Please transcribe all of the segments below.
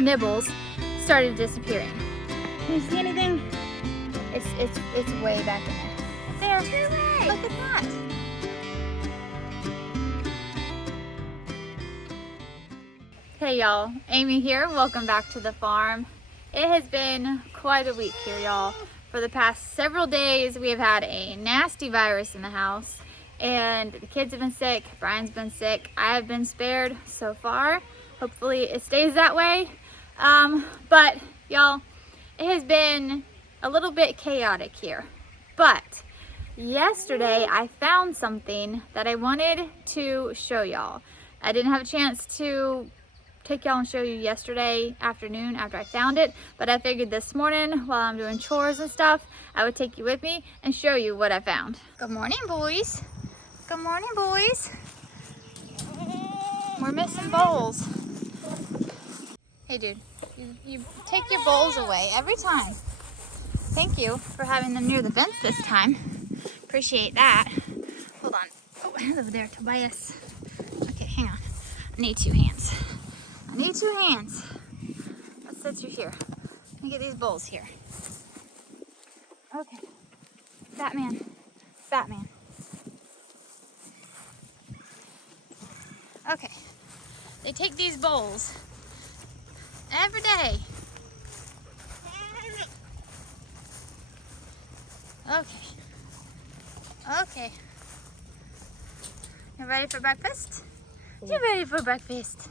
nibbles started disappearing. Can you see anything? It's way back in there. There. Look at that. Hey y'all, Amy here. Welcome back to the farm. It has been quite a week here, y'all. For the past several days, we have had a nasty virus in the house, and the kids have been sick. Brian's been sick. I have been spared so far. Hopefully it stays that way. But y'all, it has been a little bit chaotic here. But yesterday I found something that I wanted to show y'all. I didn't have a chance to take y'all and show you yesterday afternoon after I found it, but I figured this morning while I'm doing chores and stuff, I would take you with me and show you what I found. Good morning, boys. Good morning, boys. We're missing bowls. Hey, dude, you take your bowls away every time. Thank you for having them near the fence this time. Appreciate that. Hold on. Oh, hello there, Tobias. Okay, hang on. I need two hands. I need two hands. Let's set you here. Let me get these bowls here. Okay. Batman. Batman. Okay. They take these bowls every day. Okay. Okay. You ready for breakfast? You ready for breakfast?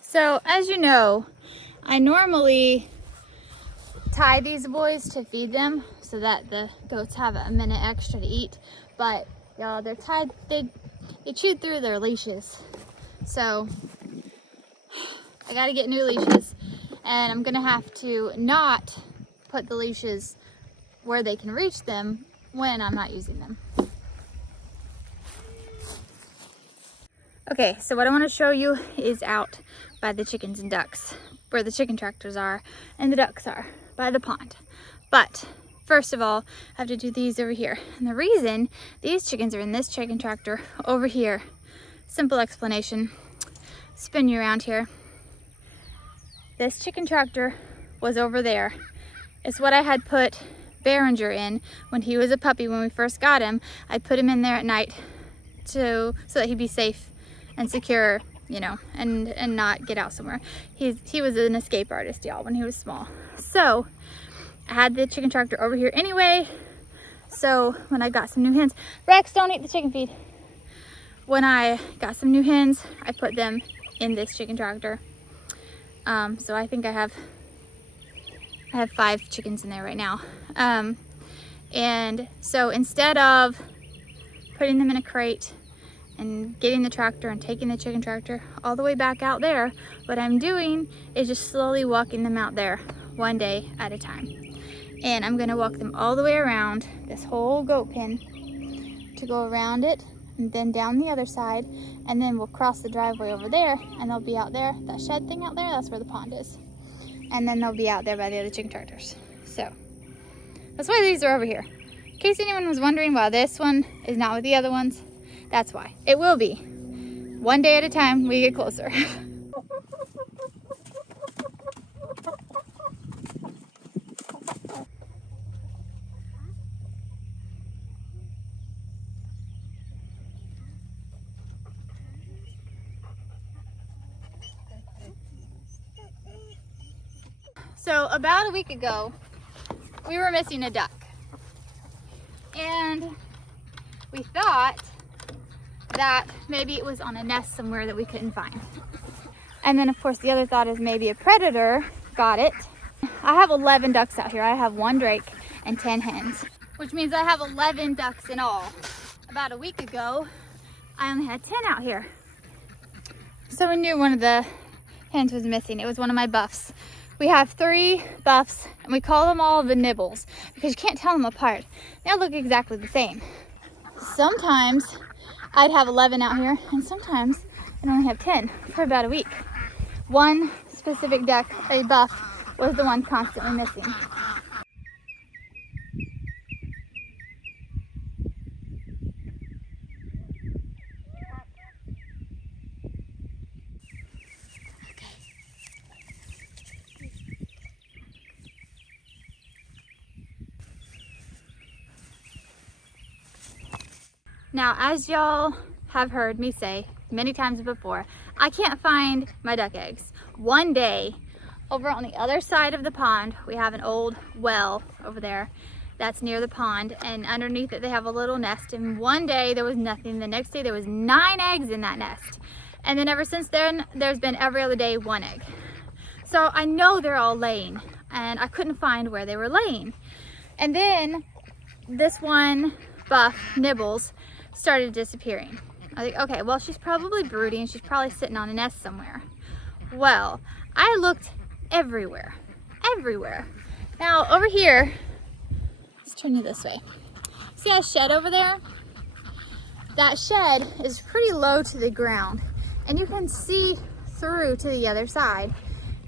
So, as you know, I normally tie these boys to feed them so that the goats have a minute extra to eat, but y'all, they're tied, they chewed through their leashes. So I gotta get new leashes, and I'm gonna have to not put the leashes where they can reach them when I'm not using them. Okay, so what I want to show you is out by the chickens and ducks, where the chicken tractors are and the ducks are, by the pond. But first of all, I have to do these over here. And the reason these chickens are in this chicken tractor over here, simple explanation, spin you around here. This chicken tractor was over there. It's what I had put Behringer in when he was a puppy. When we first got him, I put him in there at night so that he'd be safe and secure, you know, and not get out somewhere. He was an escape artist, y'all, when he was small. So I had the chicken tractor over here anyway. So when I got some new hens, Rex, don't eat the chicken feed. When I got some new hens, I put them in this chicken tractor. So I think I have 5 chickens in there right now. And so instead of putting them in a crate and getting the tractor and taking the chicken tractor all the way back out there, what I'm doing is just slowly walking them out there one day at a time. And I'm gonna walk them all the way around this whole goat pen to go around it and then down the other side, and then we'll cross the driveway over there and they'll be out there. That shed thing out there, that's where the pond is. And then they'll be out there by the other chicken tractors. So that's why these are over here. In case anyone was wondering why this one is not with the other ones, that's why. It will be. One day at a time, we get closer. So about a week ago, we were missing a duck. And we thought that maybe it was on a nest somewhere that we couldn't find. And then of course the other thought is maybe a predator got it. I have 11 ducks out here. I have 1 drake and 10 hens, which means I have 11 ducks in all. About a week ago, I only had 10 out here. So we knew one of the hens was missing. It was one of my buffs. We have 3 buffs and we call them all the nibbles because you can't tell them apart. They all look exactly the same. Sometimes I'd have 11 out here and sometimes I'd only have 10 for about a week. One specific duck, a buff, was the one constantly missing. Now, as y'all have heard me say many times before, I can't find my duck eggs. One day, over on the other side of the pond, we have an old well over there that's near the pond, and underneath it they have a little nest, and one day there was nothing. The next day there was 9 eggs in that nest. And then ever since then, there's been every other day 1 egg. So I know they're all laying, and I couldn't find where they were laying. And then this one buff, Nibbles, started disappearing. I was like, okay, well, she's probably brooding. She's probably sitting on a nest somewhere. Well, I looked everywhere, everywhere. Now, over here, let's turn you this way. See that shed over there? That shed is pretty low to the ground, and you can see through to the other side.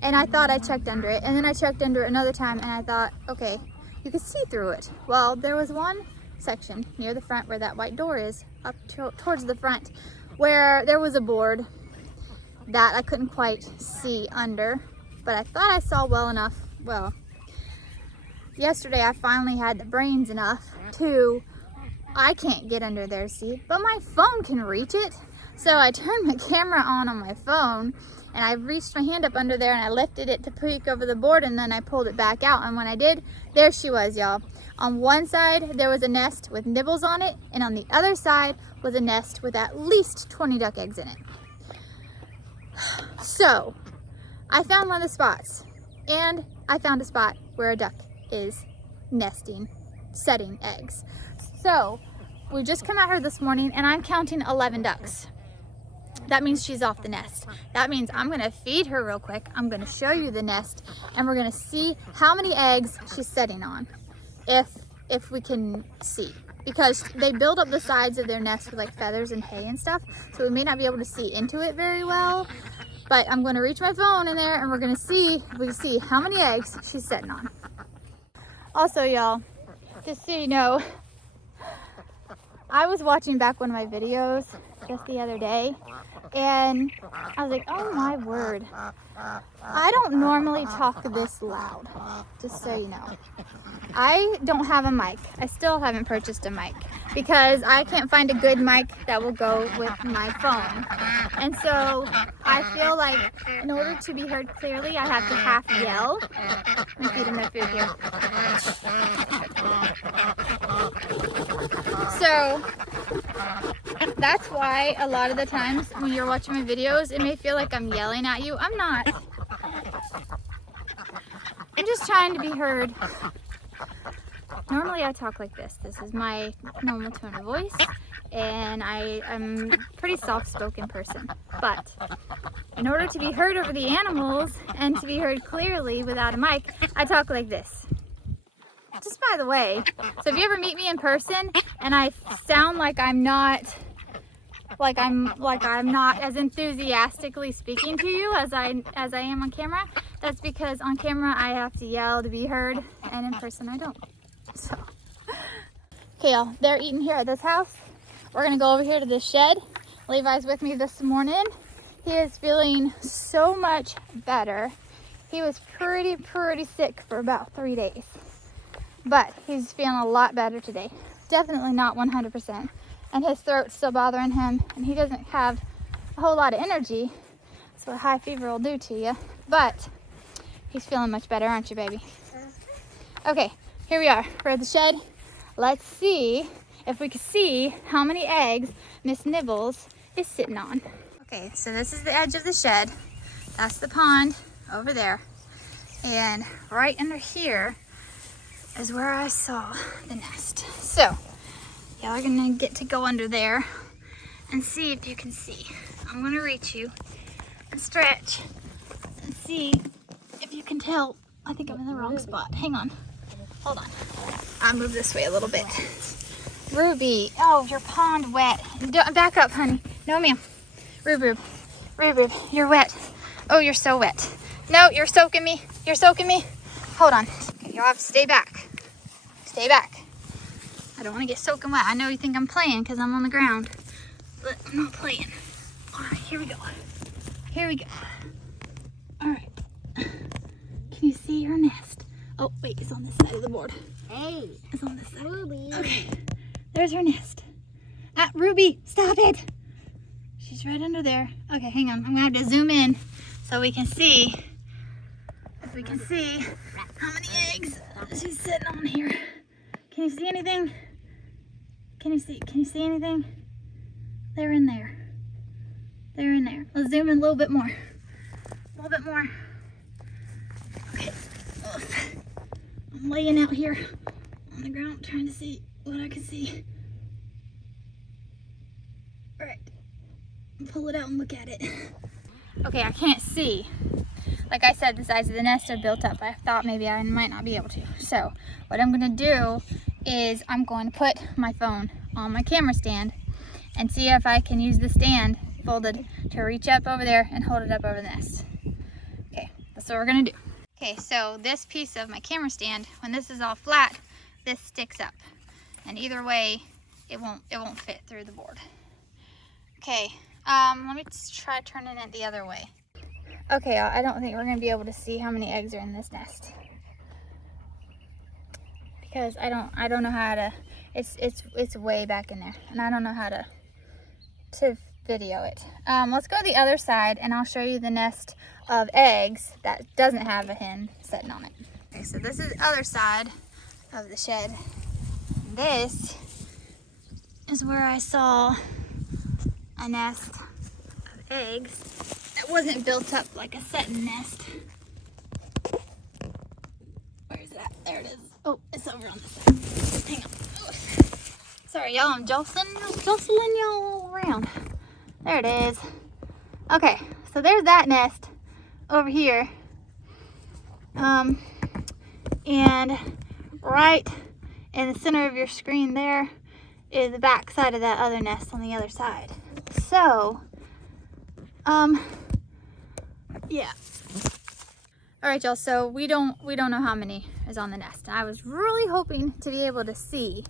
And I thought I checked under it, and then I checked under it another time, and I thought, okay, you can see through it. Well, there was one section near the front where that white door is, up towards the front, where there was a board that I couldn't quite see under, but I thought I saw well enough. Well, yesterday I finally had the brains enough to, I can't get under there, see, but my phone can reach it. So I turned my camera on my phone, and I reached my hand up under there and I lifted it to peek over the board, and then I pulled it back out, and when I did, there she was, y'all. On one side there was a nest with Nibbles on it, and on the other side was a nest with at least 20 duck eggs in it. So I found one of the spots, and I found a spot where a duck is nesting, setting eggs. So we just come out here this morning and I'm counting 11 ducks. That means she's off the nest. That means I'm gonna feed her real quick. I'm gonna show you the nest, and we're gonna see how many eggs she's setting on, if we can see. Because they build up the sides of their nest with like feathers and hay and stuff, so we may not be able to see into it very well. But I'm gonna reach my phone in there and we're gonna see if we can see how many eggs she's setting on. Also, y'all, just so you know, I was watching back one of my videos just the other day, and I was like, oh my word, I don't normally talk this loud, just so you know. I don't have a mic. I still haven't purchased a mic because I can't find a good mic that will go with my phone. And so I feel like in order to be heard clearly, I have to half yell. Let me feed him their food here. So that's why a lot of the times when you're watching my videos, it may feel like I'm yelling at you. I'm not. I'm just trying to be heard. Normally I talk like this. This is my normal tone of voice, and I'm a pretty soft-spoken person. But in order to be heard over the animals and to be heard clearly without a mic, I talk like this. Just by the way, so if you ever meet me in person and I sound like I'm not as enthusiastically speaking to you as I am on camera, that's because on camera I have to yell to be heard, and in person I don't. So, okay, y'all, they're eating here at this house. We're gonna go over here to this shed. Levi's with me this morning. He is feeling so much better. He was pretty sick for about 3 days, but he's feeling a lot better today. Definitely not 100%, and his throat's still bothering him, and he doesn't have a whole lot of energy. That's what high fever will do to you, but he's feeling much better, aren't you, baby? Okay, here we are. We're at the shed. Let's see if we can see how many eggs Miss Nibbles is sitting on. Okay, so this is the edge of the shed. That's the pond over there. And right under here is where I saw the nest. So, y'all are gonna get to go under there and see if you can see. I'm gonna reach you and stretch and see if you can tell. I think I'm in the wrong spot. Hang on. Hold on. I'll move this way a little bit. Ruby, oh, your pond wet. Back up, honey. No, ma'am. Rube, you're wet. Oh, you're so wet. No, you're soaking me. You're soaking me. Hold on. Okay, you'll have to stay back. Stay back. I don't want to get soaking wet. I know you think I'm playing because I'm on the ground, but I'm not playing. All right, here we go. Here we go. All right. Can you see her nest? Oh, wait, it's on this side of the board. Hey, It's on this side. Ruby. Okay, there's her nest. Ruby, stop it. She's right under there. Okay, hang on. I'm gonna have to zoom in so we can see. If we can see how many eggs she's sitting on here. Can you see anything? Can you see anything? They're in there. They're in there. Let's zoom in a little bit more. A little bit more. Okay. I'm laying out here on the ground trying to see what I can see. All right. Pull it out and look at it. Okay, I can't see. Like I said, the sides of the nest are built up. I thought maybe I might not be able to. So what I'm gonna do is I'm going to put my phone on my camera stand and see if I can use the stand folded to reach up over there and hold it up over the nest. Okay, that's what we're gonna do. Okay, so this piece of my camera stand, when this is all flat, this sticks up. And either way, it won't fit through the board. Okay, let me try turning it the other way. Okay, I don't think we're gonna be able to see how many eggs are in this nest. Because I don't know how to, it's way back in there, and I don't know how to video it. Let's go to the other side and I'll show you the nest of eggs that doesn't have a hen sitting on it. Okay, so this is the other side of the shed. This is where I saw a nest of eggs that wasn't built up like a setting nest. Where is that? There it is. Oh, it's over on this side. Hang on. Oh. Sorry, y'all. I'm jostling y'all all around. There it is. Okay, so there's that nest over here. And right in the center of your screen there is the back side of that other nest on the other side. So, yeah. All right, y'all, so we don't know how many is on the nest. I was really hoping to be able to see,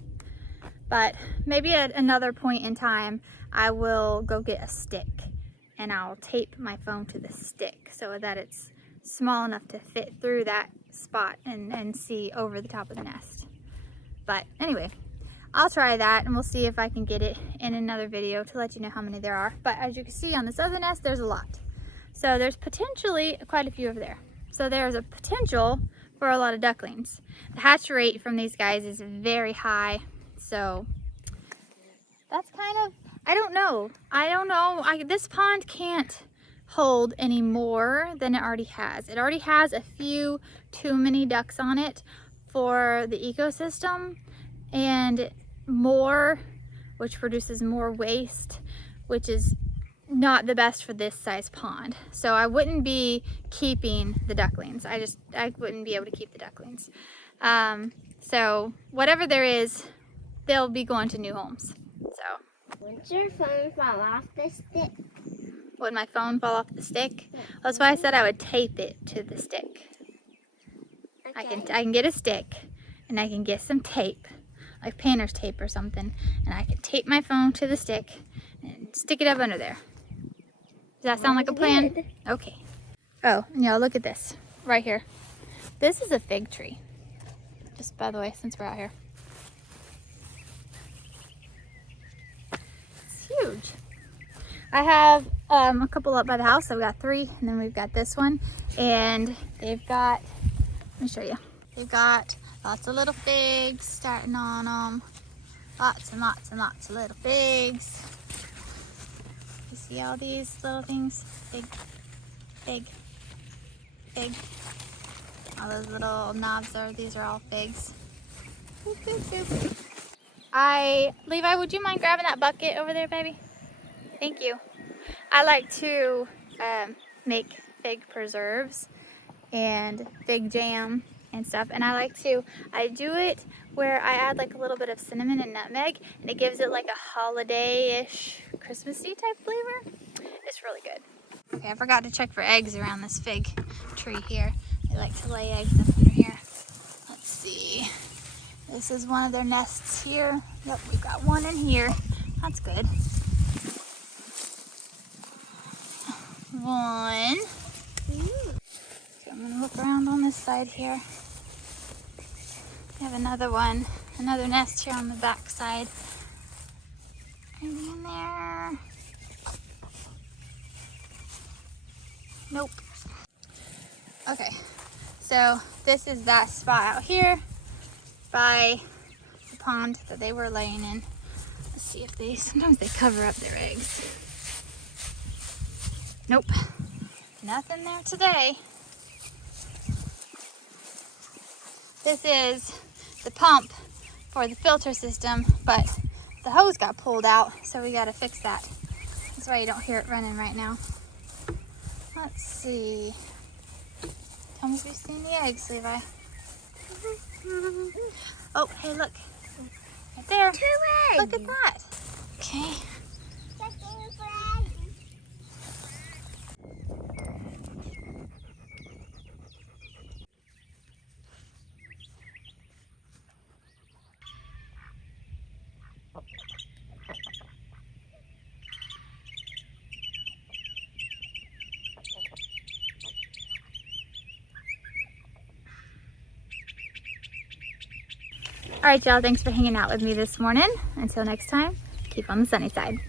but maybe at another point in time, I will go get a stick and I'll tape my phone to the stick so that it's small enough to fit through that spot and see over the top of the nest. But anyway, I'll try that and we'll see if I can get it in another video to let you know how many there are. But as you can see on this other nest, there's a lot. So there's potentially quite a few over there. So there's a potential for a lot of ducklings. The hatch rate from these guys is very high. So that's kind of, I don't know. This pond can't hold any more than it already has. It already has a few too many ducks on it for the ecosystem, and more, which produces more waste, which is not the best for this size pond. So I wouldn't be keeping the ducklings. I wouldn't be able to keep the ducklings. So whatever there is, they'll be going to new homes. So Would your phone fall off the stick? would my phone fall off the stick? Well, that's why I said I would tape it to the stick. Okay. I can get a stick and I can get some tape, like painter's tape or something, and I can tape my phone to the stick and stick it up under there. Does that sound like a plan? Good. Okay. Oh, and y'all, look at this right here. This is a fig tree. Just by the way, since we're out here. It's huge. I have a couple up by the house. I've got 3, and then we've got this one. And they've got, let me show you. They've got lots of little figs starting on them. Lots and lots and lots of little figs. You see all these little things? Fig, fig, fig. All those little knobs these are all figs. Boop, boop, boop. Levi, would you mind grabbing that bucket over there, baby? Thank you. Okay, Thank you. I like to make fig preserves and fig jam and stuff, and I do it where I add like a little bit of cinnamon and nutmeg, and it gives it like a holiday-ish Christmassy type flavor. It's really good. Okay, I forgot to check for eggs around this fig tree here. They like to lay eggs up under here. Let's see. This is one of their nests here. Yep, we've got one in here. That's good. One. Okay, I'm gonna look around on this side here. We have another one, another nest here on the back side. Anything in there? Nope. Okay, so this is that spot out here by the pond that they were laying in. Let's see if sometimes they cover up their eggs. Nope, nothing there today. This is the pump for the filter system, but the hose got pulled out, so we gotta fix that. That's why you don't hear it running right now. Let's see. Tell me if you've seen the eggs, Levi. Oh, hey, look. Right there. 2 eggs. Look at that. Okay. All right, y'all, thanks for hanging out with me this morning. Until next time, keep on the sunny side.